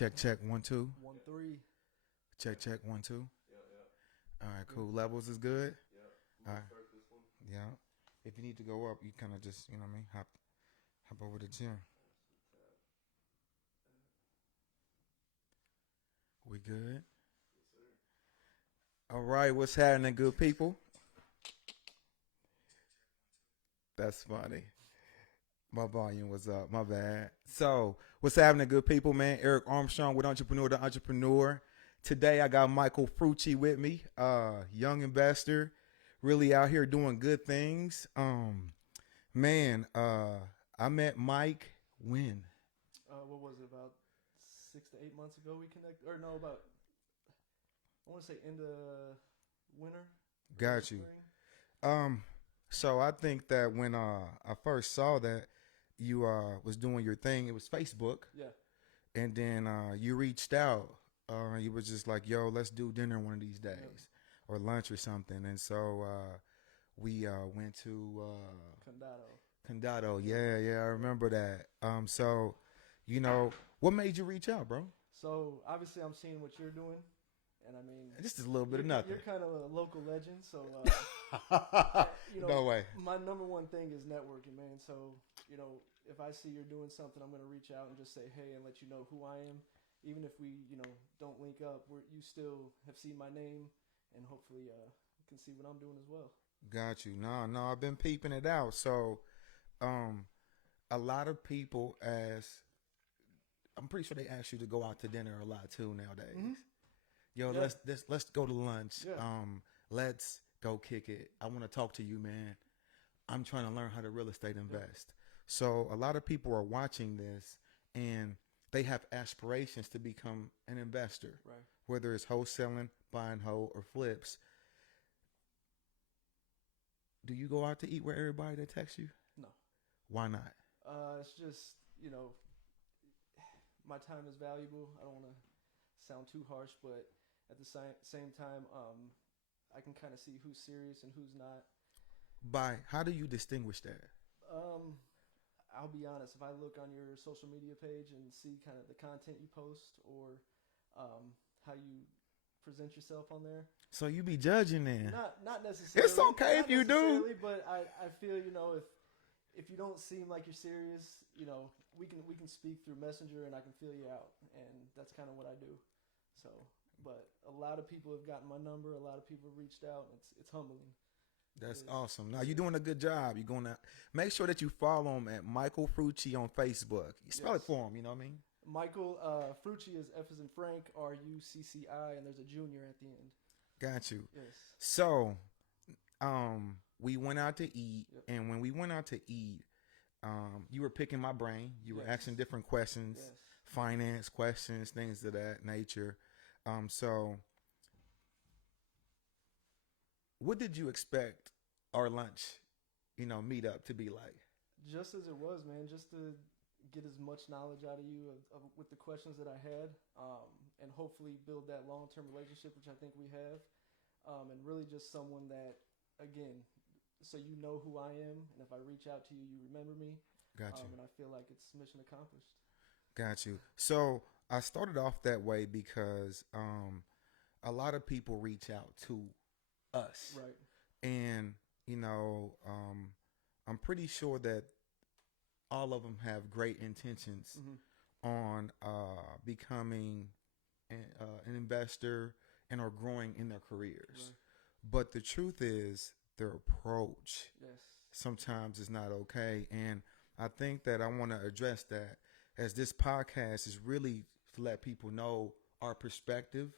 Check, check, 1, 2. 1-3. Check, 1, 2. Yeah. All right, cool. Levels is good. Yeah. All I'm right. gonna start this one. Yeah. If you need to go up, you kind of just, you know what I mean, hop over the gym. We good? Yes, sir. All right, what's happening, good people? That's funny. My volume was up. My bad. So, what's happening, good people, man? Erick Armstrong with Entrepreneur to Entrepreneur. Today, I got Michael Frucci with me, young investor, really out here doing good things. Man, I met Mike when? What was it, about 6 to 8 months ago we connected? Or no, about, I want to say end of winter. Got you. Spring. So I think that when I first saw that you was doing your thing, it was Facebook, Yeah. and then you reached out. You was just like, "Yo, let's do dinner one of these days, or lunch or something." And so we went to Condado. Yeah, I remember that. So what made you reach out, bro? So obviously I'm seeing what you're doing. And I mean, Just a little bit of you're, nothing. You're kind of a local legend, so No way. My number one thing is networking, man. So if I see you're doing something, I'm gonna reach out and just say hey and let you know who I am. Even if we don't link up, you still have seen my name, and hopefully can see what I'm doing as well. Got you. No, I've been peeping it out. So, a lot of people I'm pretty sure they ask you to go out to dinner a lot too nowadays. Mm-hmm. Yo, Yeah. let's go to lunch. Yeah. Let's go kick it. I want to talk to you, man. I'm trying to learn how to real estate invest. So a lot of people are watching this and they have aspirations to become an investor, Right. whether it's wholesaling, buying whole, or flips. Do you go out to eat with everybody that texts you? No. Why not? It's just my time is valuable. I don't want to sound too harsh, but at the same time, I can kind of see who's serious and who's not. How do you distinguish that? I'll be honest. If I look on your social media page and see kind of the content you post or how you present yourself on there. So you be judging then? Not necessarily. It's okay if you do. But I feel if you don't seem like you're serious, we can speak through Messenger and I can feel you out, and that's kind of what I do. So, but a lot of people have gotten my number. A lot of people have reached out. It's humbling. That's awesome. Now you're doing a good job. You're gonna make sure that you follow him at Michael Frucci on Facebook. You spell it for him. You know what I mean? Michael Frucci is F as in Frank, Rucci, and there's a junior at the end. Got you. Yes. So, we went out to eat, Yep. and when we went out to eat, you were picking my brain. You were asking different questions, finance questions, things of that nature. So, what did you expect our lunch, meet up to be like? Just as it was, man. Just to get as much knowledge out of you with the questions that I had, and hopefully build that long-term relationship, which I think we have, and really just someone that, again, so you know who I am, and if I reach out to you, you remember me. Got you. And I feel like it's mission accomplished. Got you. So I started off that way because a lot of people reach out to us. Right. And, I'm pretty sure that all of them have great intentions on becoming an investor and or growing in their careers. Right. But the truth is their approach sometimes is not okay. And I think that I want to address that, as this podcast is really to let people know our perspective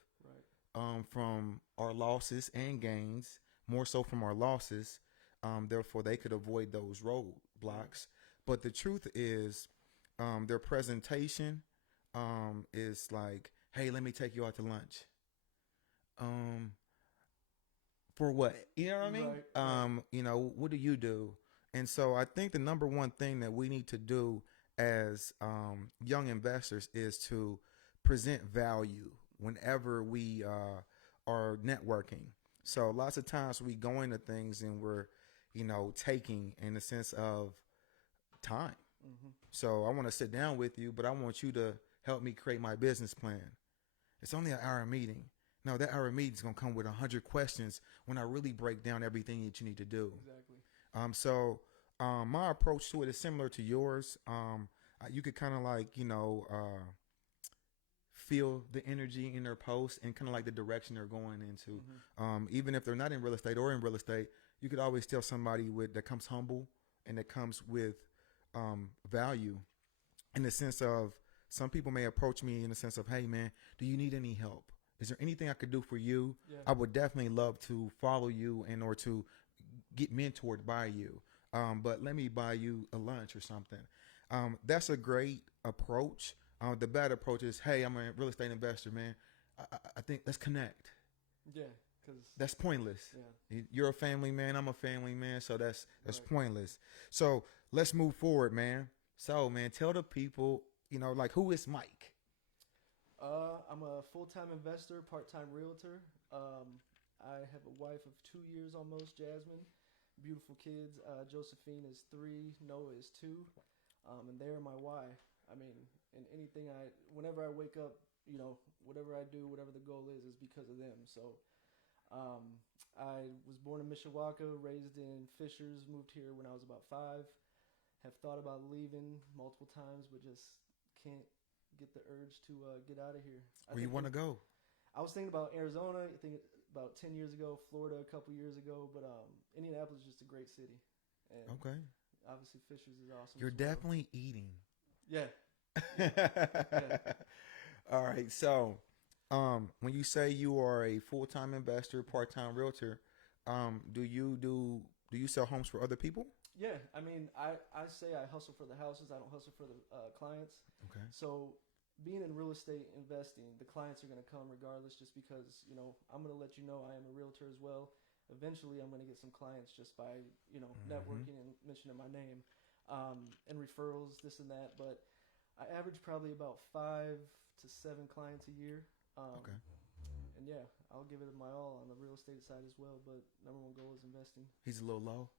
from our losses and gains, more so from our losses. Therefore, they could avoid those roadblocks. But the truth is their presentation is like, hey, let me take you out to lunch. For what? You know what I mean? Right. What do you do? And so I think the number one thing that we need to do as young investors is to present value whenever we are networking. So lots of times we go into things and we're, taking in the sense of time. So I want to sit down with you, but I want you to help me create my business plan. It's only an hour meeting. No, that hour meeting is going to come with 100 questions when I really break down everything that you need to do. Exactly. So my approach to it is similar to yours. You could kind of like, feel the energy in their post and kind of like the direction they're going into. Even if they're not in real estate or in real estate, you could always tell somebody that comes humble and that comes with value, in the sense of, some people may approach me in the sense of, hey man, do you need any help? Is there anything I could do for you? Yeah. I would definitely love to follow you and or to get mentored by you. But let me buy you a lunch or something. That's a great approach. The bad approach is, hey, I'm a real estate investor, man. I think let's connect. Yeah, because that's pointless. Yeah. You're a family man. I'm a family man. So that's Right. pointless. So let's move forward, man. So, man, tell the people, like, who is Mike? I'm a full-time investor, part-time realtor. I have a wife of 2 years almost, Jasmine. Beautiful kids. Josephine is 3, Noah is 2, and they are my why. I mean, in anything whenever I wake up, whatever I do, whatever the goal is because of them. So, I was born in Mishawaka, raised in Fishers, moved here when I was about 5. Have thought about leaving multiple times, but just can't get the urge to get out of here. Where you want to go? I was thinking about Arizona, I think about 10 years ago, Florida a couple years ago, but Indianapolis is just a great city. And okay. Obviously, Fishers is awesome. You're definitely eating. Yeah. All right. So, when you say you are a full-time investor, part-time realtor, do you sell homes for other people? Yeah, I mean, I say I hustle for the houses. I don't hustle for the clients. Okay. So being in real estate investing, the clients are going to come regardless, just because, I'm going to let you know I am a realtor as well. Eventually, I'm going to get some clients just by, networking and mentioning my name, and referrals, this and that. But I average probably about 5 to 7 clients a year. Okay. And yeah, I'll give it my all on the real estate side as well. But number one goal is investing. He's a little low.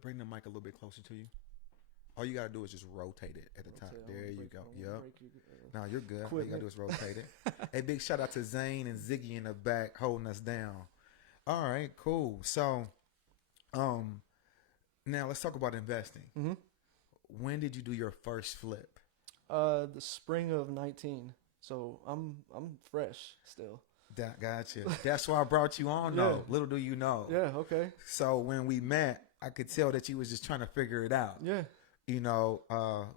Bring the mic a little bit closer to you. All you got to do is just rotate it at the top. There you go. Yep. No, you're good. All you got to do is rotate it. Hey, big shout out to Zane and Ziggy in the back holding us down. All right, cool. So, now let's talk about investing. Mm-hmm. When did you do your first flip? The spring of 19. So I'm fresh still. Gotcha. That's why I brought you on, though. Yeah. Little do you know. Yeah, okay. So when we met, I could tell that you was just trying to figure it out. Yeah.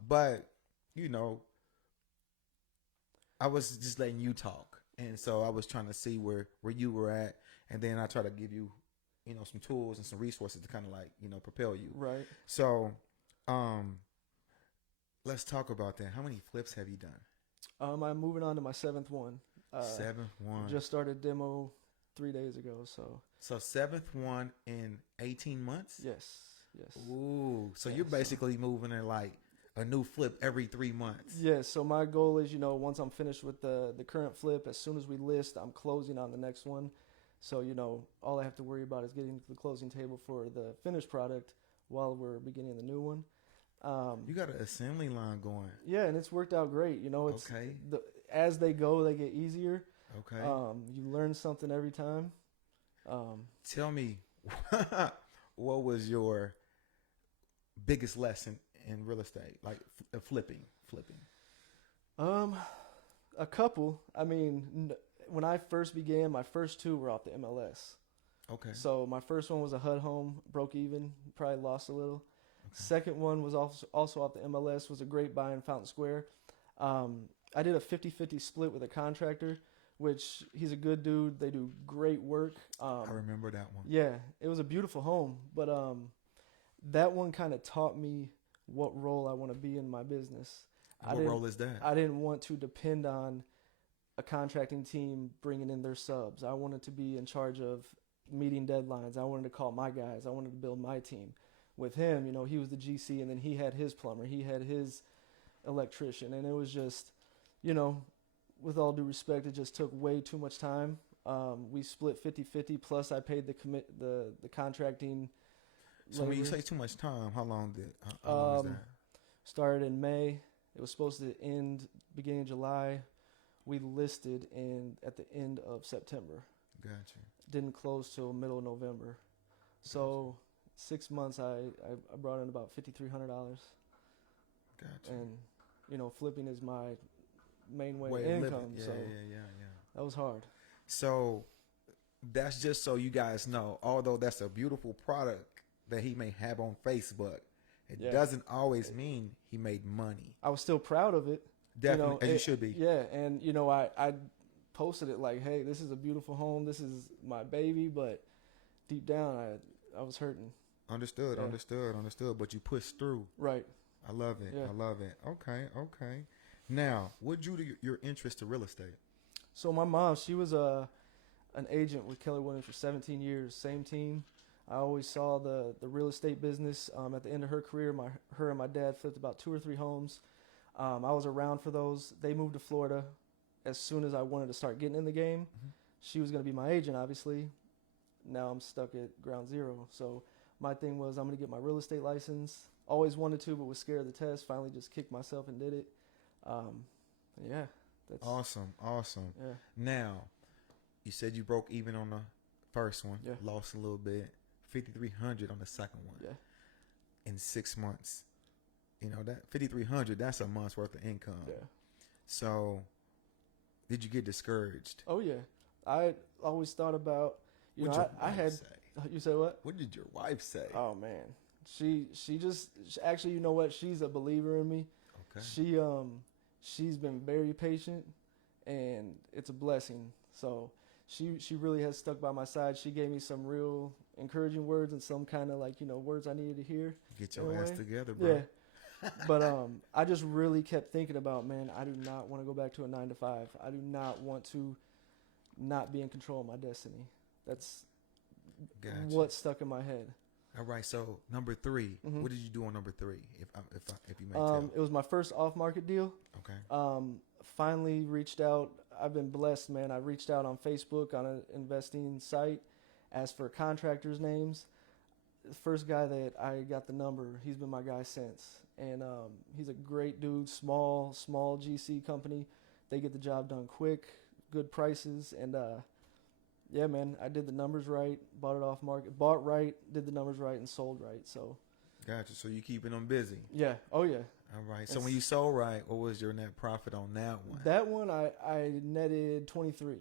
But I was just letting you talk. And so I was trying to see where you were at. And then I try to give you, some tools and some resources to kind of like, propel you. Right. So, let's talk about that. How many flips have you done? I'm moving on to my 7th one. 7th one. Just started demo 3 days ago. So 7th one in 18 months? Yes. Ooh. So you're basically moving in like a new flip every 3 months. Yeah. So my goal is, once I'm finished with the current flip, as soon as we list, I'm closing on the next one. So, all I have to worry about is getting to the closing table for the finished product while we're beginning the new one. You got an assembly line going. Yeah, and it's worked out great. It's okay. As they go, they get easier. Okay. You learn something every time. Tell me, what was your biggest lesson in real estate, like flipping? A couple. I mean, when I first began, my first 2 were off the MLS. Okay. So my first one was a HUD home, broke even, probably lost a little. Okay. Second one was also off the MLS, was a great buy in Fountain Square. I did a 50-50 split with a contractor, which he's a good dude. They do great work. I remember that one. Yeah, it was a beautiful home, but that one kind of taught me what role I want to be in my business. What role is that? I didn't want to depend on a contracting team bringing in their subs. I wanted to be in charge of meeting deadlines. I wanted to call my guys. I wanted to build my team. With him, he was the GC, and then he had his plumber. He had his electrician, and it was just, with all due respect, it just took way too much time. We split 50-50, plus I paid the contracting. So when you say too much time, how long is that? Started in May, It was supposed to end beginning of July. We listed at the end of September. Gotcha. Didn't close till middle of November. So 6 months, I brought in about $5,300. Gotcha. And, you know, flipping is my main way of of income. living. Yeah, So yeah. that was hard. So that's just so you guys know, although that's a beautiful product that he may have on Facebook, it doesn't always mean he made money. I was still proud of it. Definitely, you know, as you should be. Yeah, and, you know, I posted it like, hey, this is a beautiful home. This is my baby. But deep down, I was hurting. Understood. But you pushed through. Right. I love it. Yeah. I love it. Okay. Now, what drew your interest to real estate? So my mom, she was an agent with Keller Williams for 17 years, same team. I always saw the real estate business. At the end of her career, her and my dad flipped about 2 or 3 homes. I was around for those. They moved to Florida as soon as I wanted to start getting in the game. Mm-hmm. She was going to be my agent, obviously. Now I'm stuck at ground zero. So my thing was, I'm going to get my real estate license. Always wanted to, but was scared of the test. Finally just kicked myself and did it. Yeah. That's Awesome. Yeah. Now, you said you broke even on the first one. Yeah. Lost a little bit. $5,300 on the second one. Yeah. In 6 months. You know, that $5,300, that's a month's worth of income. Yeah. So, did you get discouraged? Oh, yeah. I always thought about, I had, say? you said what? What did your wife say? Oh, man. She actually, you know what? She's a believer in me. Okay. She's been very patient, and it's a blessing. So she really has stuck by my side. She gave me some real encouraging words and some kind of words I needed to hear. Get your ass together, bro. Yeah. But I just really kept thinking about, man, I do not want to go back to a 9-to-5. I do not want to not be in control of my destiny. That's what stuck in my head. All right, so number 3, Mm-hmm. what did you do on number 3? If you may tell. It was my first off-market deal. Okay. Finally reached out. I've been blessed, man. I reached out on Facebook on an investing site, asked for contractors' names. The first guy that I got the number, he's been my guy since, and he's a great dude. Small GC company. They get the job done quick, good prices, and yeah, man, I did the numbers right, bought it off market, bought right, did the numbers right, and sold right. So, Gotcha. So you keeping them busy. Yeah. Oh yeah. All right. So when you sold right, what was your net profit on that one? That one I netted 23.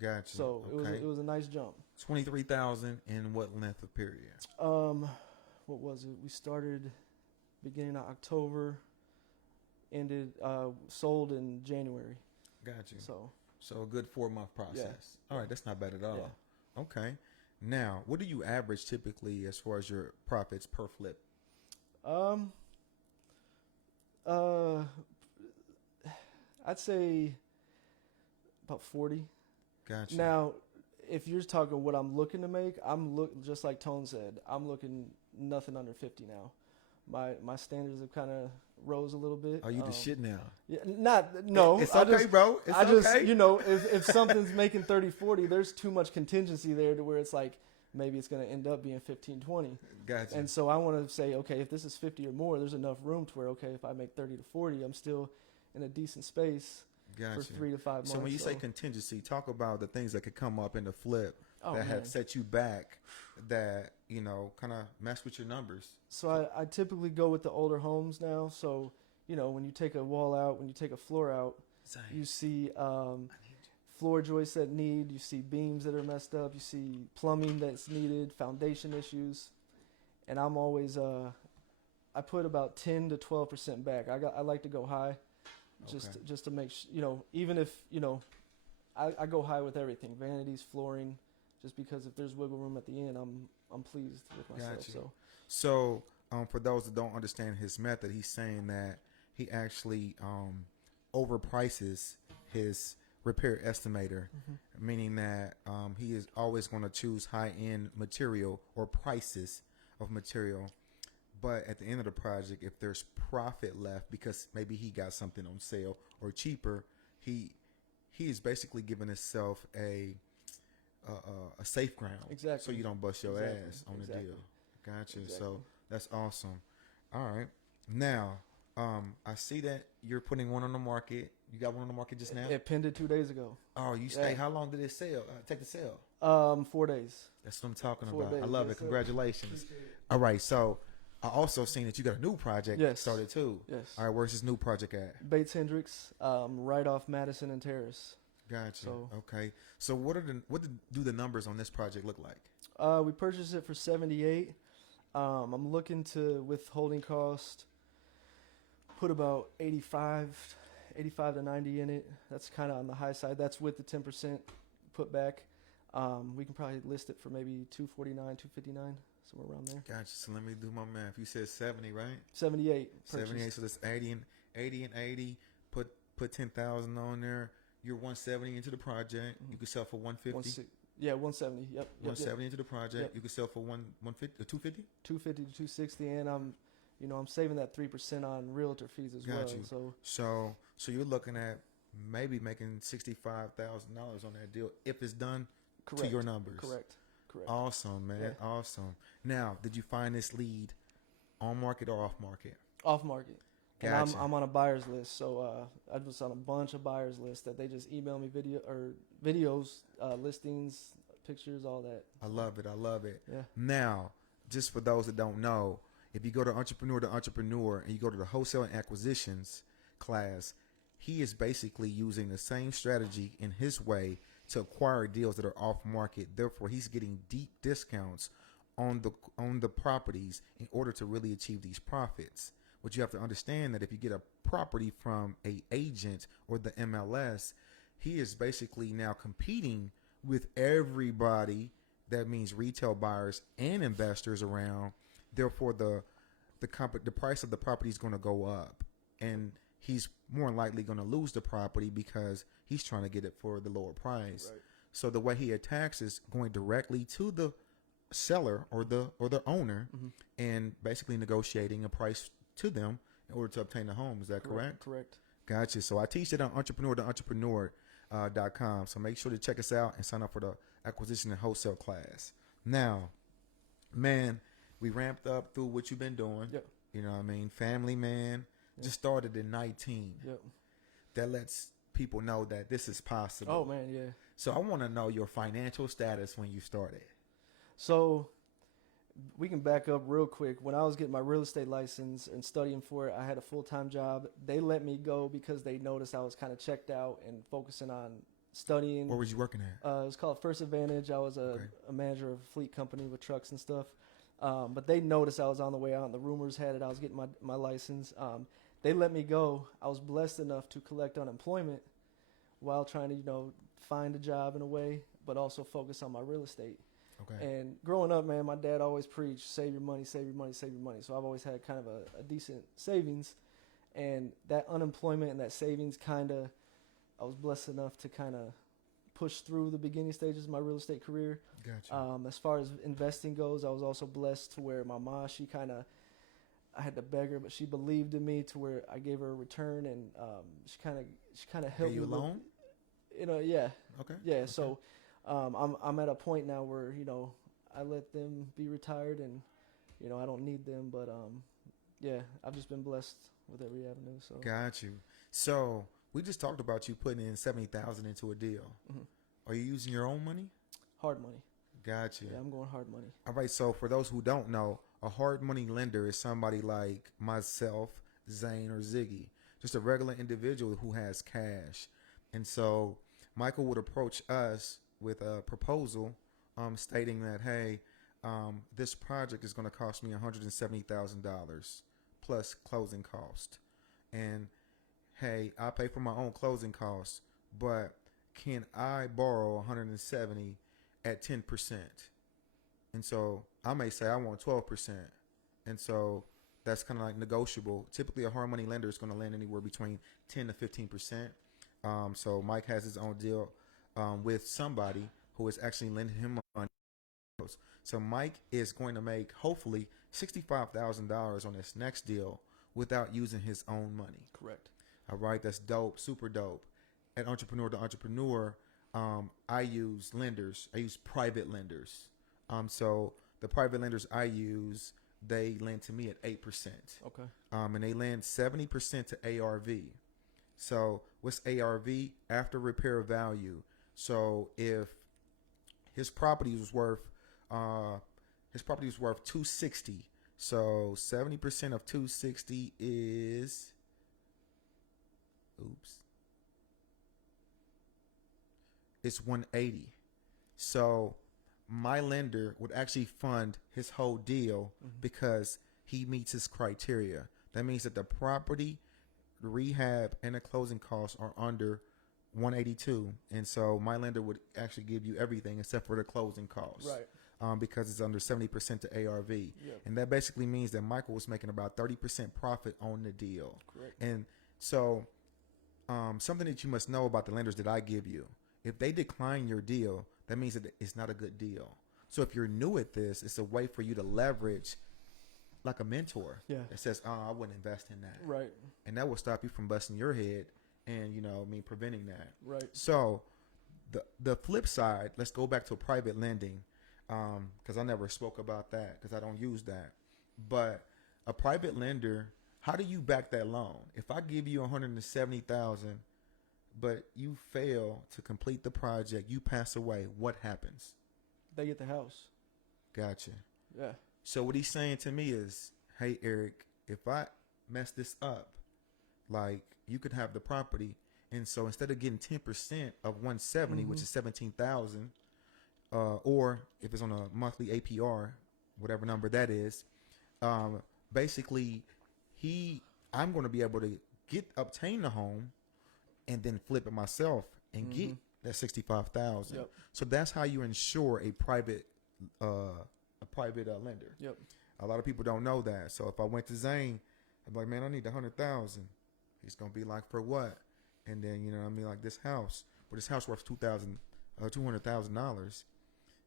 Gotcha. So it was a nice jump. 23,000 in what length of period? What was it? We started beginning of October, ended sold in January. Gotcha. So a good 4-month process. Yeah. All right, that's not bad at all. Yeah. Okay. Now, what do you average typically as far as your profits per flip? I'd say about 40. Gotcha. Now, if you're talking what I'm looking to make, just like Tone said, I'm looking nothing under 50 now. My standards have kind of rose a little bit. Are you the shit now? Yeah, no. It's okay, bro. It's okay. If something's making 30, 40, there's too much contingency there to where it's like maybe it's going to end up being 15, 20. Gotcha. And so I want to say, okay, if this is 50 or more, there's enough room to where, okay, if I make 30 to 40, I'm still in a decent space for 3 to 5 months. So when you say contingency, talk about the things that could come up in the flip have set you back, that, kind of mess with your numbers. So I typically go with the older homes now. So, when you take a wall out, when you take a floor out, you see floor joists that you see beams that are messed up, you see plumbing that's needed, foundation issues. And I'm always, I put about 10 to 12% back. I like to go high just to make even if, I go high with everything, vanities, flooring, just because if there's wiggle room at the end, I'm pleased with myself. Gotcha. So for those that don't understand his method, he's saying that he actually overprices his repair estimator, meaning that he is always going to choose high-end material or prices of material. But at the end of the project, if there's profit left because maybe he got something on sale or cheaper, he is basically giving himself a safe ground. Exactly. So you don't bust your ass on the deal. Gotcha. Exactly. So that's awesome. All right. Now, I see that you're putting one on the market. You got one on the market just now? It pinned it 2 days ago. Oh, you stay. How long did it sell? Take the sale? 4 days. That's what I'm talking 4 about. days. I love Yes, it. Congratulations. Appreciate it. All right, so I also seen that you got a new project started too. Yes. All right, where's this new project at? Bates Hendricks, right off Madison and Terrace. Gotcha. So, okay. So what do the numbers on this project look like? we purchased it for 78. I'm looking to withholding cost, put about 85 to 90 in it. That's kind of on the high side. That's with the 10% put back. We can probably list it for maybe 249, 259, somewhere around there. Gotcha. So let me do my math. You said 70, right? 78. 78. So that's 80 and 80. Put 10,000 on there. You're 170 into the project. You could sell for 150. Yeah, 170. Yep. 170 into the project. Yep. You could sell for 150, 250. 250 to 260, and I'm saving that 3% on realtor fees as well. So you're looking at maybe making $65,000 on that deal if it's done to your numbers. Correct. Awesome, man. Yeah. Awesome. Now, did you find this lead on market or off market? Off market. Gotcha. And I'm on a buyer's list, so I was on a bunch of buyers lists that they just email me videos, listings, pictures, all that. I love it. Yeah. Now, just for those that don't know, if you go to Entrepreneur to Entrepreneur and you go to the wholesale and acquisitions class, he is basically using the same strategy in his way to acquire deals that are off market. Therefore, he's getting deep discounts on the properties in order to really achieve these profits. But you have to understand that if you get a property from a agent or the MLS, he is basically now competing with everybody. That means retail buyers and investors around. Therefore, the price of the property is going to go up, and he's more likely going to lose the property because he's trying to get it for the lower price. Right. So the way he attacks is going directly to the seller or the owner, and basically negotiating a price to them in order to obtain a home. Is that correct? Correct. Gotcha. So I teach it on entrepreneur.com. So make sure to check us out and sign up for the acquisition and wholesale class. Now, man, we ramped up through what you've been doing. Yep. You know what I mean? Family man. Yep. Just started in 19. Yep. That lets people know that this is possible. Oh, man, yeah. So I want to know your financial status when you started. So we can back up real quick. When I was getting my real estate license and studying for it, I had a full-time job. They let me go because they noticed I was kind of checked out and focusing on studying. Where was you working at? It was called First Advantage. I was a manager of a fleet company with trucks and stuff. But they noticed I was on the way out, and the rumors had it I was getting my license. They let me go. I was blessed enough to collect unemployment while trying to, find a job in a way, but also focus on my real estate. Okay. And growing up, man, my dad always preached, save your money, save your money, save your money. So I've always had kind of a decent savings. And that unemployment and that savings I was blessed enough to kind of push through the beginning stages of my real estate career. Gotcha. As far as investing goes, I was also blessed to where my mom, I had to beg her, but she believed in me to where I gave her a return, and she kind of helped me. Are you alone? Yeah. Okay. Yeah. Okay. So I'm at a point now where I let them be retired, and I don't need them, but yeah, I've just been blessed with every avenue. So got you. So we just talked about you putting in $70,000 into a deal. Mm-hmm. Are you using your own money? Hard money. Gotcha. Yeah, I'm going hard money. All right. So for those who don't know, a hard money lender is somebody like myself, Zane, or Ziggy, just a regular individual who has cash. And so Michael would approach us with a proposal stating that, hey, this project is going to cost me $170,000 plus closing cost. And, hey, I pay for my own closing costs, but can I borrow $170,000 at 10%? And so I may say I want 12%. And so that's kind of like negotiable. Typically, a hard money lender is going to lend anywhere between 10 to 15%. So Mike has his own deal with somebody who is actually lending him money. So Mike is going to make hopefully $65,000 on this next deal without using his own money. Correct. All right, that's dope, super dope. At Entrepreneur to Entrepreneur, I use lenders. I use private lenders. So the private lenders I use they lend to me at 8%. Okay. And they lend 70% to ARV. So what's ARV? After repair value. So if his property was worth 260. So 70% of 260 is, it's 180. So my lender would actually fund his whole deal because he meets his criteria. That means that the property, the rehab, and the closing costs are under 182, and so my lender would actually give you everything except for the closing costs, right? Because it's under 70% to ARV, and that basically means that Michael was making about 30% profit on the deal. Correct. And so, something that you must know about the lenders that I give you: if they decline your deal, that means that it's not a good deal. So if you're new at this, it's a way for you to leverage, like a mentor, that says, "Oh, I wouldn't invest in that," right? And that will stop you from busting your head. And, preventing that. Right. So the flip side, let's go back to private lending, because I never spoke about that because I don't use that. But a private lender, how do you back that loan? If I give you $170,000, but you fail to complete the project, you pass away, what happens? They get the house. Gotcha. Yeah. So what he's saying to me is, hey, Eric, if I mess this up, like, you could have the property, and so instead of getting 10% of 170, which is 17,000, or if it's on a monthly APR, whatever number that is, basically, I'm going to be able to obtain the home, and then flip it myself and get that 65,000. Yep. So that's how you insure a private lender. Yep. A lot of people don't know that. So if I went to Zane, I'm like, man, I need 100,000. He's gonna be like, for what? And then like this house, but this house worth $200,000,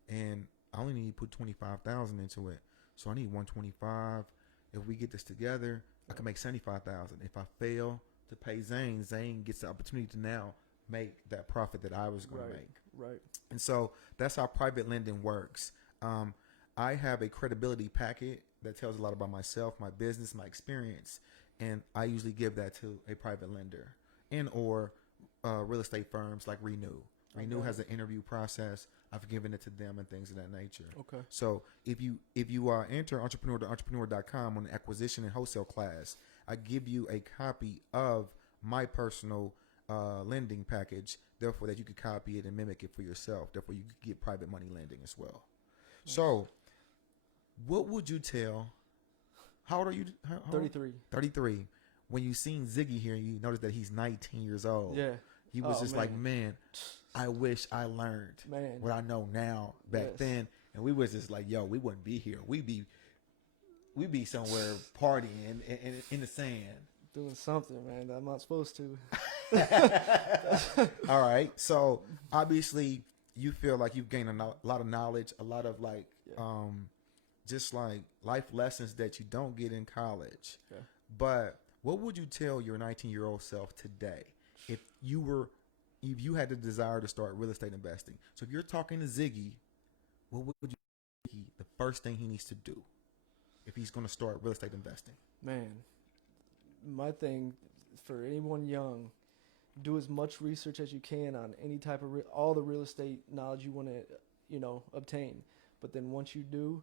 and I only need to put 25,000 into it. So I need 125. If we get this together, I can make 75,000. If I fail to pay Zane gets the opportunity to now make that profit that I was going to make. Right. And so that's how private lending works. I have a credibility packet that tells a lot about myself, my business, my experience. And I usually give that to a private lender and or real estate firms like Renew. Renew has an interview process. I've given it to them and things of that nature. Okay. So if you enter entrepreneur.entrepreneur.com on the acquisition and wholesale class, I give you a copy of my personal lending package, therefore that you could copy it and mimic it for yourself. Therefore, you could get private money lending as well. Nice. So what would you tell? How old are you? 33. 33. When you seen Ziggy here, you notice that he's 19 years old. Yeah. He was just like, man, I wish I learned what I know now back then. And we was just like, yo, we wouldn't be here. We'd be somewhere partying in the sand. Doing something, man, that I'm not supposed to. All right. So obviously you feel like you've gained a lot of knowledge, a lot of just like life lessons that you don't get in college. Yeah. But what would you tell your 19-year-old self today if you had the desire to start real estate investing? So if you're talking to Ziggy, what would you tell Ziggy the first thing he needs to do if he's going to start real estate investing? Man, my thing for anyone young, do as much research as you can on any type of all the real estate knowledge you want to, obtain. But then once you do,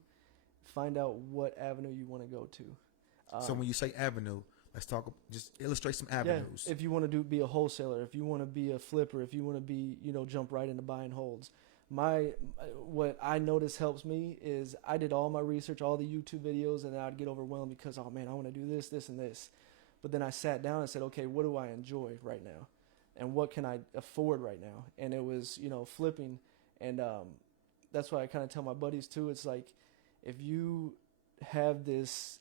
find out what avenue you want to go to. So when you say avenue, let's talk. Just illustrate some avenues. Yeah, if you want to be a wholesaler, if you want to be a flipper, if you want to be, jump right into buying holds. What I notice helps me is I did all my research, all the YouTube videos, and then I'd get overwhelmed because, oh man, I want to do this, this, and this. But then I sat down and said, okay, what do I enjoy right now? And what can I afford right now? And it was, flipping. And that's why I kind of tell my buddies too. It's like, if you have this,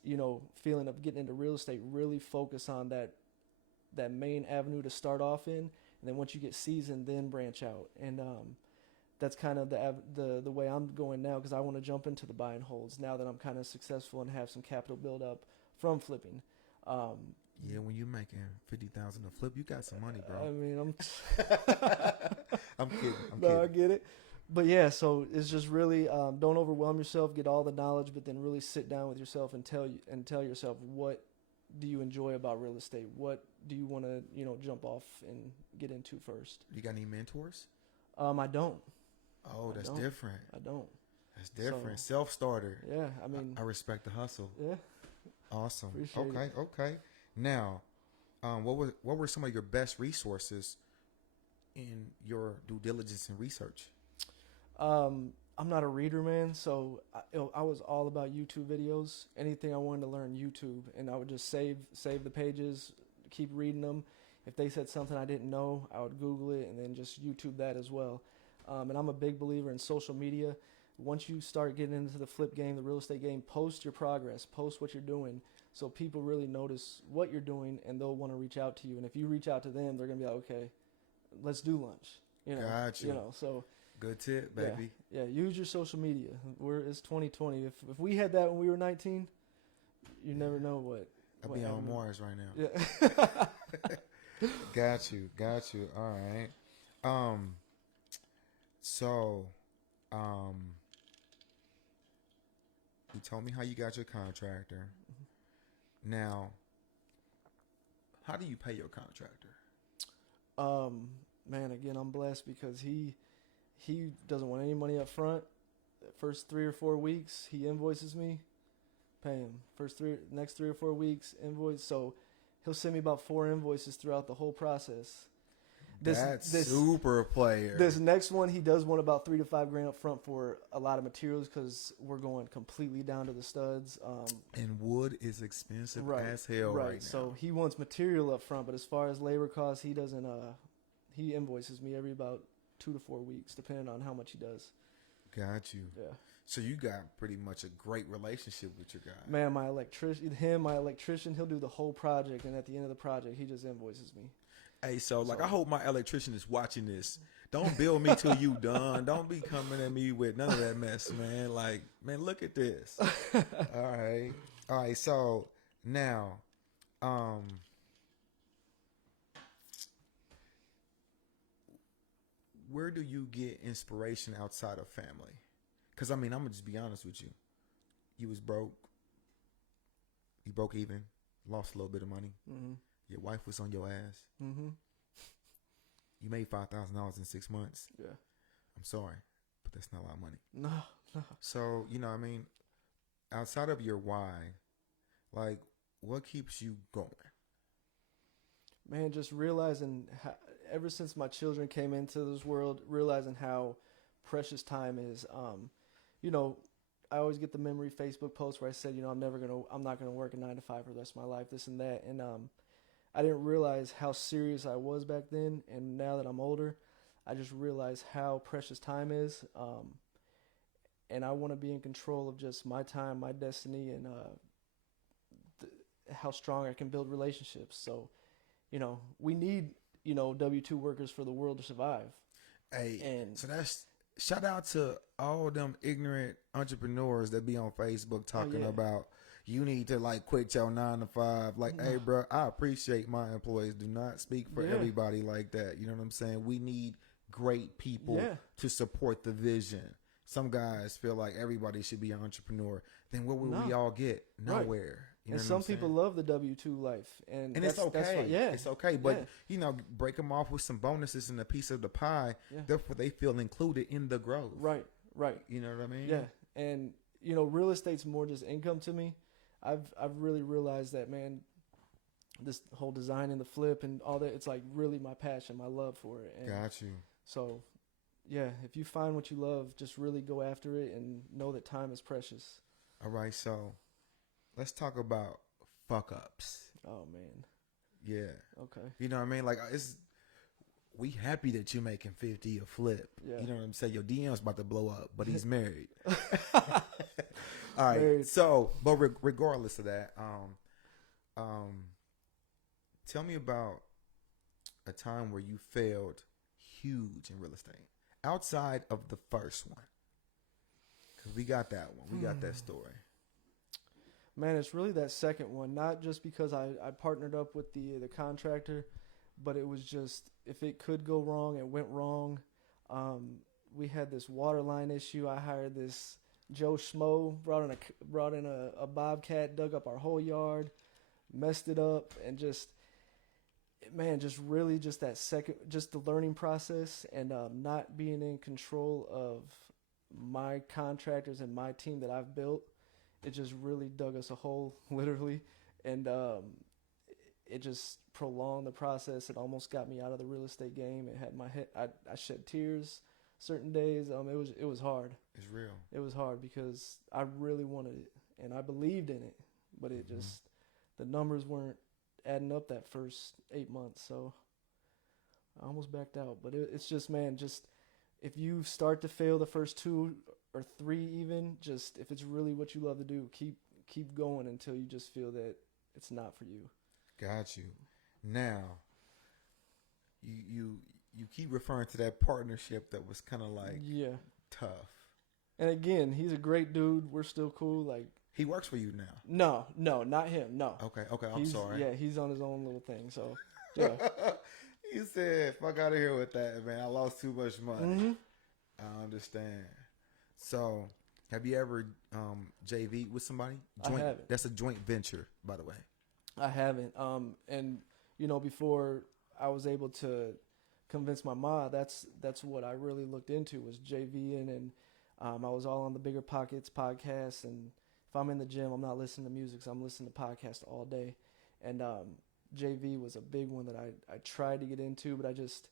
feeling of getting into real estate, really focus on that main avenue to start off in. And then once you get seasoned, then branch out. And that's kind of the way I'm going now, because I want to jump into the buy and holds now that I'm kind of successful and have some capital build up from flipping. Yeah, when you're making $50,000 a flip, you got some money, bro. I mean, I'm kidding. No, I get it. But yeah, so it's just really don't overwhelm yourself. Get all the knowledge, but then really sit down with yourself and tell yourself, what do you enjoy about real estate? What do you want to jump off and get into first? You got any mentors? I don't. Oh, that's different. I don't. That's different. Self-starter. Yeah, I mean, I respect the hustle. Yeah. Awesome. Appreciate it. Okay. Now, what were some of your best resources in your due diligence and research? I'm not a reader, man, so I was all about YouTube videos. Anything I wanted to learn, YouTube, and I would just save the pages, keep reading them. If they said something I didn't know, I would Google it and then just YouTube that as well. And I'm a big believer in social media. Once you start getting into the flip game, the real estate game, post your progress, post what you're doing, so people really notice what you're doing and they'll want to reach out to you. And if you reach out to them, they're gonna be like, okay, let's do lunch. Got you. So good tip, baby. Yeah, use your social media. It's 2020. If we had that when we were 19, you never know what. I'll be on Mars right now. Yeah. Got you. All right. So, you told me how you got your contractor. Now, how do you pay your contractor? Man, again, I'm blessed because he doesn't want any money up front. First 3 or 4 weeks, he invoices me, pay him. Next 3 or 4 weeks, invoice. So he'll send me about 4 invoices throughout the whole process. That's super player. This next one, he does want about $3 to $5 grand up front for a lot of materials because we're going completely down to the studs. And wood is expensive as hell right now. So he wants material up front, but as far as labor costs, he doesn't. He invoices me every about 2 to 4 weeks, depending on how much he does. Got you. Yeah. So you got pretty much a great relationship with your guy. Man, my electrician, he'll do the whole project, and at the end of the project, he just invoices me. Hey, so I hope my electrician is watching this. Don't bill me till you done. Don't be coming at me with none of that mess, man. Like, man, look at this. All right. So now, where do you get inspiration outside of family? Because I mean, I'm gonna just be honest with you. You was broke. You broke even. Lost a little bit of money. Mm-hmm. Your wife was on your ass. Mm-hmm. You made $5,000 in 6 months. Yeah. I'm sorry, but that's not a lot of money. No. So, I mean, outside of your why, like, what keeps you going? Man, just realizing how, ever since my children came into this world, realizing how precious time is. I always get the memory Facebook post where I said, I'm not gonna work a 9 to 5 for the rest of my life, this and that. And I didn't realize how serious I was back then. And now that I'm older, I just realize how precious time is. And I want to be in control of just my time, my destiny, and how strong I can build relationships. So, we need, W-2 workers for the world to survive. Hey, and so that's shout out to all them ignorant entrepreneurs that be on Facebook talking about you need to quit your 9 to 5. Hey, bro, I appreciate my employees. Do not speak for everybody like that. You know what I'm saying? We need great people to support the vision. Some guys feel like everybody should be an entrepreneur. Then what will we all get? Nowhere. You know and some people love the W-2 life. And it's okay. It's okay. But, break them off with some bonuses and a piece of the pie. Yeah. Therefore, they feel included in the growth. Right. You know what I mean? Yeah. And, real estate's more just income to me. I've really realized that, man, this whole design and the flip and all that, it's really my passion, my love for it. And got you. So, yeah, if you find what you love, just really go after it and know that time is precious. All right, so let's talk about fuck ups. Oh, man. Yeah. Okay. You know what I mean? We happy that you're making 50 a flip. Yeah. You know what I'm saying? Your DM's about to blow up, but he's married. All right. Married. So, but regardless of that, tell me about a time where you failed huge in real estate outside of the first one. Because we got that one. We got that story. Man, it's really that second one. Not just because I partnered up with the contractor, but it was just, if it could go wrong, it went wrong. we had this water line issue. I hired this Joe Schmo, brought in a bobcat, dug up our whole yard, messed it up, and just really just that second, just the learning process and not being in control of my contractors and my team that I've built. It just really dug us a hole, literally, and it just prolonged the process. It almost got me out of the real estate game. It had my head. I shed tears certain days. It was hard. It's real. It was hard because I really wanted it and I believed in it, but it just the numbers weren't adding up that first 8 months. So I almost backed out. But it's just, man, just if you start to fail the first 2 or 3, even just if it's really what you love to do, keep going until you just feel that it's not for you. Got you. Now, you keep referring to that partnership that was kind of like tough. And again, he's a great dude. We're still cool. Like, he works for you now. No, not him. No. Okay. I'm sorry. Yeah, he's on his own little thing. So, yeah. You said, fuck out of here with that, man. I lost too much money. Mm-hmm. I understand. So, have you ever JV'd with somebody? I haven't. That's a joint venture, by the way. I haven't. And before I was able to convince my mom, that's what I really looked into was JVing, and I was all on the Bigger Pockets podcast. And if I'm in the gym, I'm not listening to music, so I'm listening to podcasts all day. And JV was a big one that I tried to get into, but I just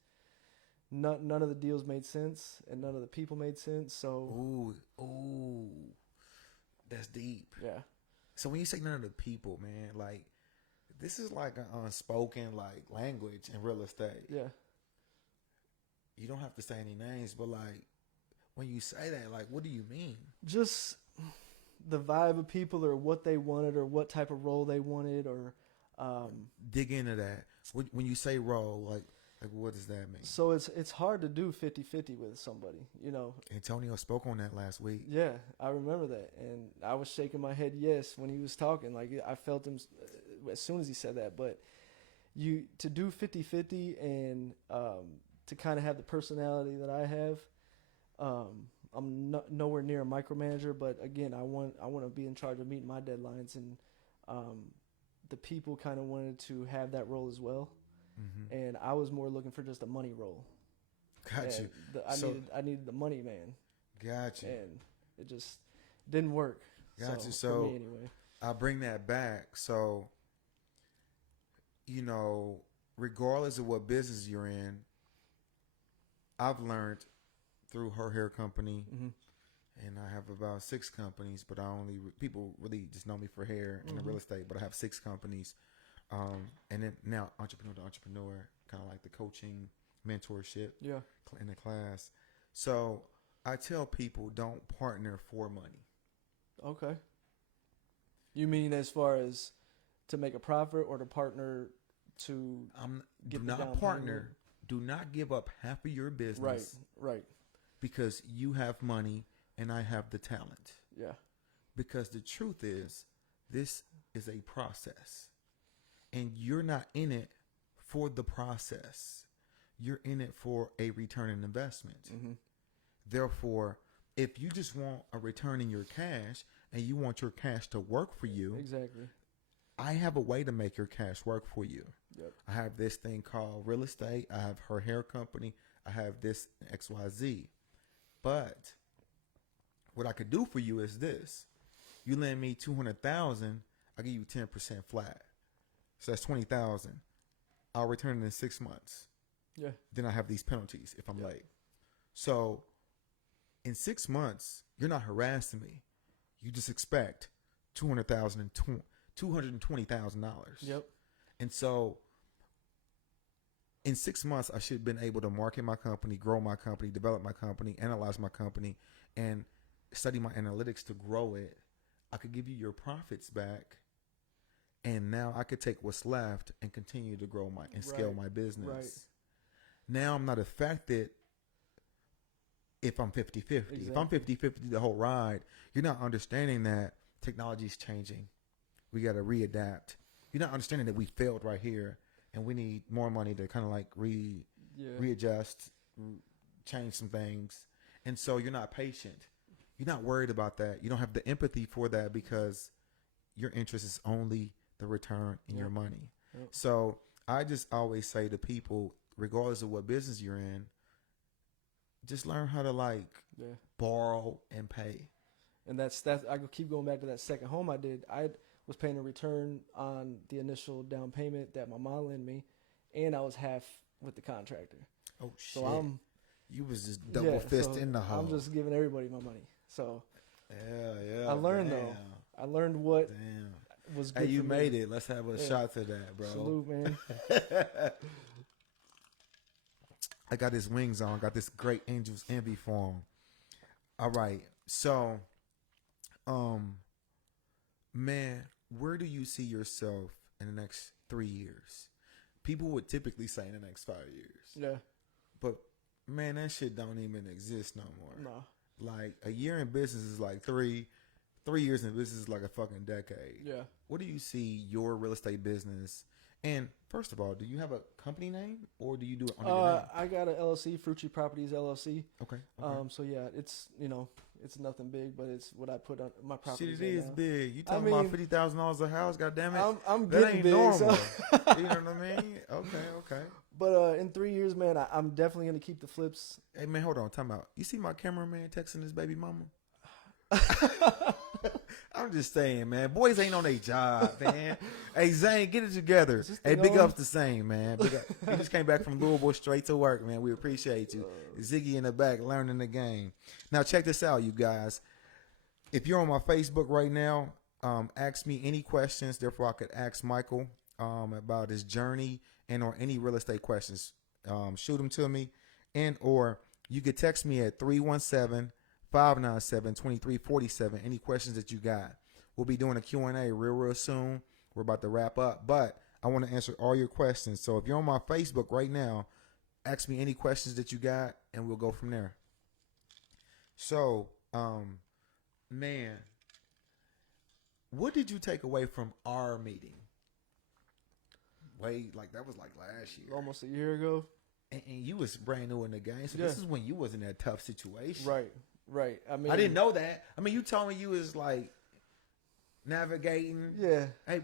none of the deals made sense, and none of the people made sense. So ooh, that's deep. Yeah. So when you say none of the people, man, like, this is like an unspoken like language in real estate. Yeah. You don't have to say any names, but like when you say that, like, what do you mean? Just the vibe of people, or what they wanted, or what type of role they wanted, or dig into that. When you say role, like what does that mean? So it's hard to do 50-50 with somebody, Antonio spoke on that last week. Yeah, I remember that, and I was shaking my head yes when he was talking. Like, I felt him as soon as he said that. But to do 50-50 and to kind of have the personality that I have, I'm nowhere near a micromanager. But again, I want to be in charge of meeting my deadlines, and the people kind of wanted to have that role as well. Mm-hmm. And I was more looking for just a money role. Got you. I needed the money, man. Got you. And it just didn't work. Got you. So for me anyway. I'll bring that back. So, regardless of what business you're in, I've learned through her hair company, and I have about 6 companies, but people really just know me for hair and the real estate, but I have 6 companies. And then now entrepreneur to entrepreneur, kind of like the coaching, mentorship in the class. So I tell people, don't partner for money. Okay. You mean as far as to make a profit, or to partner to do not partner. Do not give up half of your business. Right. Because you have money and I have the talent. Yeah. Because the truth is, this is a process. And you're not in it for the process. You're in it for a return on investment. Mm-hmm. Therefore, if you just want a return in your cash and you want your cash to work for you, exactly, I have a way to make your cash work for you. Yep. I have this thing called real estate. I have her hair company. I have this XYZ. But what I could do for you is this. You lend me $200,000, I'll give you 10% flat. So that's $20,000. I'll return it in 6 months. Yeah. Then I have these penalties if I'm late. So in 6 months, you're not harassing me. You just expect $220,000 and $220,000. Yep. And so in 6 months, I should have been able to market my company, grow my company, develop my company, analyze my company, and study my analytics to grow it. I could give you your profits back. And now I could take what's left and continue to grow and scale my business. Right. Now I'm not affected if I'm 50-50. Exactly. If I'm 50-50 the whole ride, you're not understanding that technology is changing. We got to readapt. You're not understanding that we failed right here and we need more money to kind of like readjust, change some things. And so you're not patient. You're not worried about that. You don't have the empathy for that because your interest is only the return in your money. So I just always say to people, regardless of what business you're in, just learn how to borrow and pay. And that's I keep going back to that second home I did. I was paying a return on the initial down payment that my mom lent me, and I was half with the contractor. Oh shit! So you was just double fist in the hole. I'm just giving everybody my money. So yeah. I learned though. I learned what was good. Hey, you for made me. it. Let's have a shot to that, bro. Salute, man. I got his wings on. Got this great Angel's Envy for him. All right. So, man, where do you see yourself in the next 3 years? People would typically say in the next 5 years. Yeah. But, man, that shit don't even exist no more. No. Like, a year in business is like 3 years in business is like a fucking decade. Yeah. What do you see your real estate business? And first of all, do you have a company name or do you do it under your name? I got an LLC, Frucci Properties LLC. Okay. So yeah, it's it's nothing big, but it's what I put on my property. Shit, it is big. You talking about $50,000 a house? God damn it! I'm that getting ain't big, normal. so. You know what I mean? Okay. But in 3 years, man, I'm definitely gonna keep the flips. Hey man, hold on, time out. You see my cameraman texting his baby mama? I'm just saying, man. Boys ain't on their job, man. Hey, Zane, get it together. Hey, big ups to Zane, man. He just came back from Louisville straight to work, man. We appreciate you. Ziggy in the back learning the game. Now, check this out, you guys. If you're on my Facebook right now, ask me any questions. Therefore, I could ask Michael about his journey and or any real estate questions. Shoot them to me. And or you could text me at 317-597-2347. Any questions that you got. We'll be doing a Q&A real soon. We're about to wrap up, but I want to answer all your questions. So if you're on my Facebook right now, ask me any questions that you got and we'll go from there. So, man, what did you take away from our meeting? That was like last year. Almost a year ago. And you was brand new in the game. So this is when you was in that tough situation. Right. I mean, I didn't know that. I mean, you told me you was like navigating. Yeah. Hey,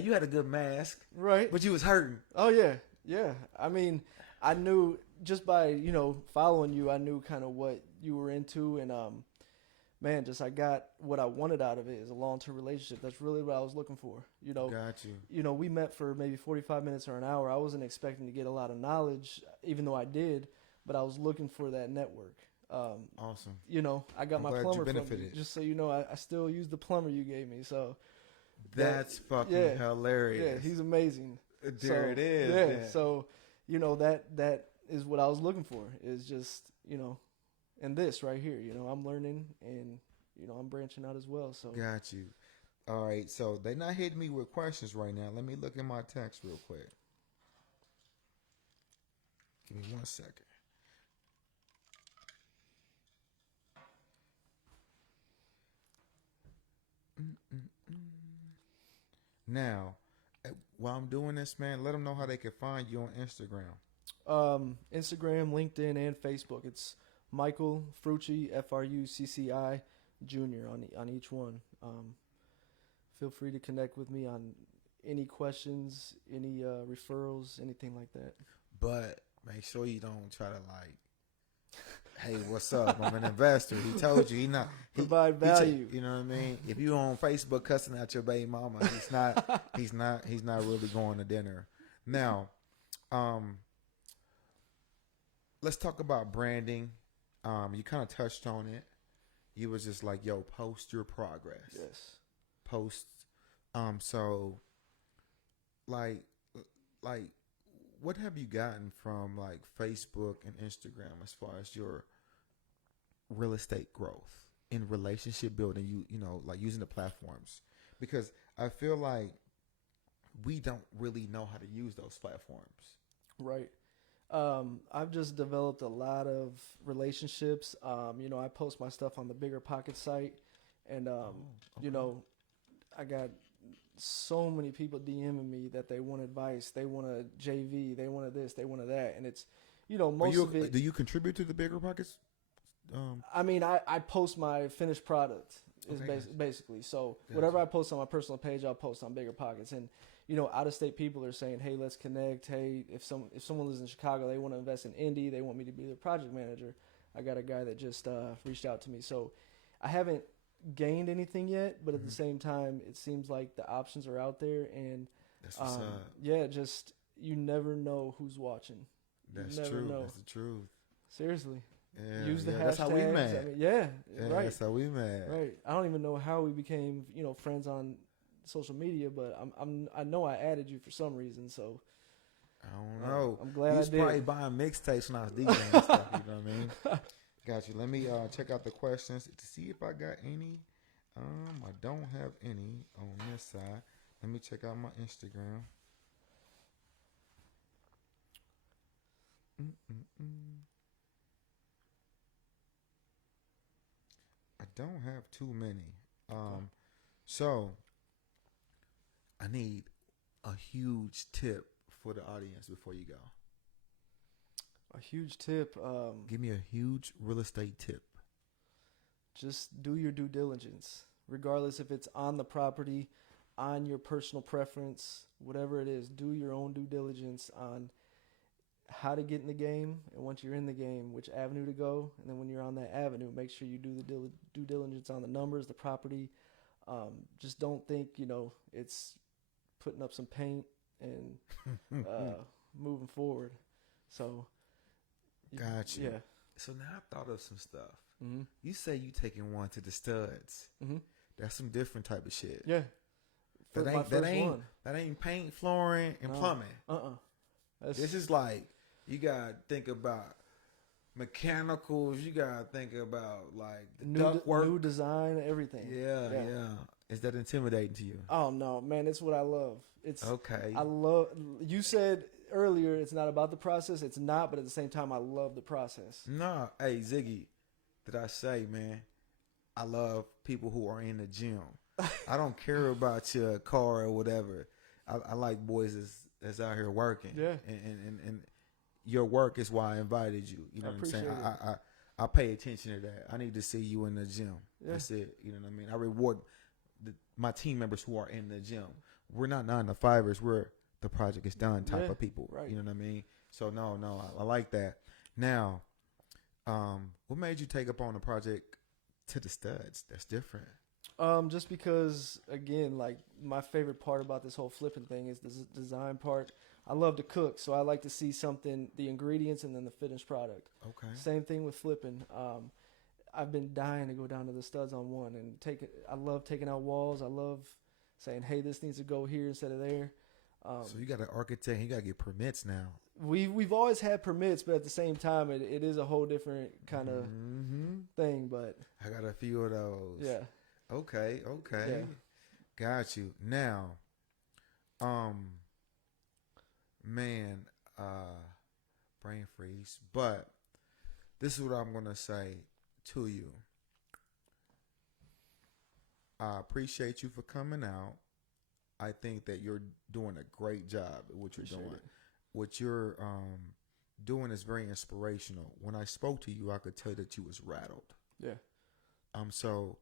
you had a good mask. Right. But you was hurting. Oh yeah. I mean, I knew just by, following you, I knew kind of what you were into, and man, I got what I wanted out of it is a long-term relationship. That's really what I was looking for. Got you. We met for maybe 45 minutes or an hour. I wasn't expecting to get a lot of knowledge, even though I did, but I was looking for that network. Awesome. I got my plumber from you. Just so you know, I still use the plumber you gave me. So that's fucking hilarious. Yeah, he's amazing. There it is. Yeah. So, that is what I was looking for, is just, and this right here, I'm learning and, I'm branching out as well. So got you. All right. So they're not hitting me with questions right now. Let me look in my text real quick. Give me 1 second. Now, while I'm doing this, man, let them know how they can find you on Instagram. Instagram, LinkedIn, and Facebook. It's Michael Frucci, Frucci Jr. on each one. Feel free to connect with me on any questions, any referrals, anything like that. But make sure you don't try to hey, what's up? I'm an investor. He told you provide value. You know what I mean? If you on Facebook cussing out your baby mama, he's not really going to dinner. Now, let's talk about branding. You kind of touched on it. You was just like, yo, post your progress. Yes. Post. So like what have you gotten from like Facebook and Instagram as far as your real estate growth in relationship building, like using the platforms? Because I feel like we don't really know how to use those platforms. Right. I've just developed a lot of relationships. I post my stuff on the Bigger Pocket site, and I got so many people DMing me that they want advice, they want a JV, they wanted this, they wanted that, and it's most of it. Do you contribute to the Bigger Pockets I mean, I post my finished product is basically. So whatever I post on my personal page, I'll post on Bigger Pockets. And you know, out of state people are saying, "Hey, let's connect. Hey, if someone lives in Chicago, they want to invest in Indy, they want me to be their project manager." I got a guy that just reached out to me. So I haven't gained anything yet, but at the same time, it seems like the options are out there, and that's what's up. Yeah, just you never know who's watching. That's true. Know. That's the truth. Seriously. Yeah, use the hashtags. That's how we met. I mean, right. That's how we met. Right. I don't even know how we became, you know, friends on social media, but I know I added you for some reason. So I don't know. I'm glad you was I did. Probably buying mixtapes when I was DJing and stuff. You know what I mean? Got you. Let me check out the questions to see if I got any. I don't have any on this side. Let me check out my Instagram. I don't have too many. So I need a huge tip for the audience before you go. A huge tip. Give me a huge real estate tip. Just do your due diligence, regardless if it's on the property, on your personal preference, whatever it is. Do your own due diligence on how to get in the game, and once you're in the game, which avenue to go. And then when you're on that avenue, make sure you do the due diligence on the numbers, the property. Just don't think, you know, it's putting up some paint and moving forward. So, got you. Yeah. So now I thought of some stuff. Mm-hmm. You say you taking one to the studs. Mm-hmm. That's some different type of shit. Yeah. That ain't paint, flooring, and plumbing. This is like, you gotta think about mechanicals. You gotta think about like the ductwork, new design, everything. Yeah. Is that intimidating to you? Oh no, man! It's what I love. It's okay. I love. You said earlier it's not about the process. It's not, but at the same time, I love the process. Nah, hey Ziggy, did I say, man? I love people who are in the gym. I don't care about your car or whatever. I like boys that's out here working. Yeah. And your work is why I invited you. You know what I'm saying? I pay attention to that. I need to see you in the gym. Yeah. That's it. You know what I mean? I reward my team members who are in the gym. We're not 9-to-5ers. We're the project is done type of people. Right. You know what I mean? So no, I like that. Now, what made you take up on a project to the studs? That's different. Just because, again, like my favorite part about this whole flipping thing is the design part. I love to cook, so I like to see something, the ingredients, and then the finished product. Okay. Same thing with flipping. I've been dying to go down to the studs on one and I love taking out walls. I love saying, hey, this needs to go here instead of there. So you got an architect. You got to get permits now. We've always had permits, but at the same time, it is a whole different kind of thing. But I got a few of those. Yeah. Okay. Yeah. Got you. Now, brain freeze. But this is what I'm going to say to you. I appreciate you for coming out. I think that you're doing a great job at what you're doing. What you're doing is very inspirational. When I spoke to you, I could tell that you was rattled. Yeah. So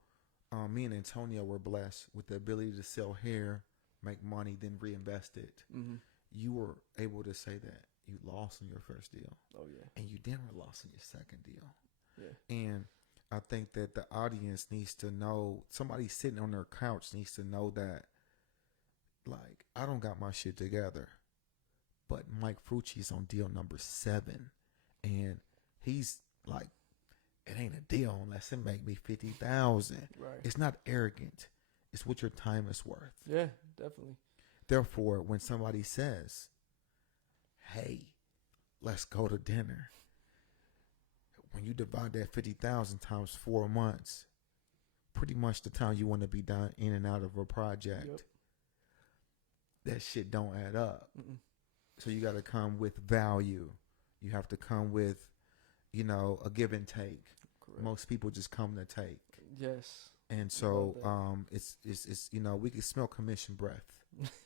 me and Antonio were blessed with the ability to sell hair, make money, then reinvest it. Mm-hmm. You were able to say that you lost on your first deal. Oh, yeah. And you then were lost on your second deal. Yeah. And I think that the audience needs to know, somebody sitting on their couch needs to know that, like, I don't got my shit together, but Mike Frucci is on deal number 7. And he's like, it ain't a deal unless it make me 50,000. Right. It's not arrogant. It's what your time is worth. Yeah, definitely. Therefore, when somebody says, hey, let's go to dinner, when you divide that 50,000 times 4 months, pretty much the time you want to be done in and out of a project, that shit don't add up. Mm-mm. So you got to come with value. You have to come with, a give and take. Correct. Most people just come to take. Yes. And so it's we can smell commission breath.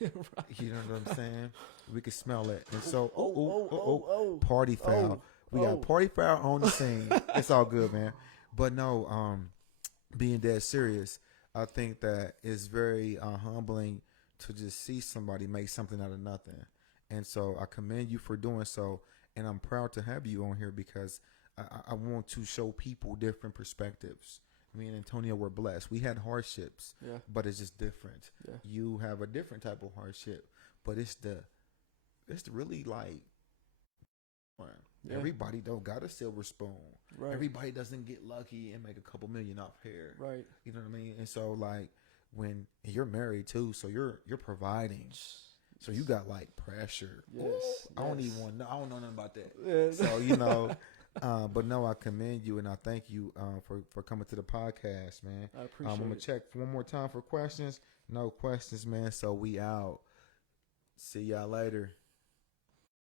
Right. You know what I'm saying? We can smell it. And so party foul. We got Party Foul on the scene. It's all good, man. But no, being dead serious, I think that it's very humbling to just see somebody make something out of nothing. And so I commend you for doing so. And I'm proud to have you on here because I want to show people different perspectives. Me and Antonio were blessed. We had hardships, but it's just different. Yeah. You have a different type of hardship, but it's really like, everybody don't got a silver spoon. Right. Everybody doesn't get lucky and make a couple million off hair. Right. You know what I mean? And so like when you're married too, so you're providing. So you got like pressure. Yes. I don't even want to know. I don't know nothing about that. Yes. So, you know, but no, I commend you and I thank you for coming to the podcast, man. I appreciate it. I'm going to check one more time for questions. No questions, man. So we out. See y'all later.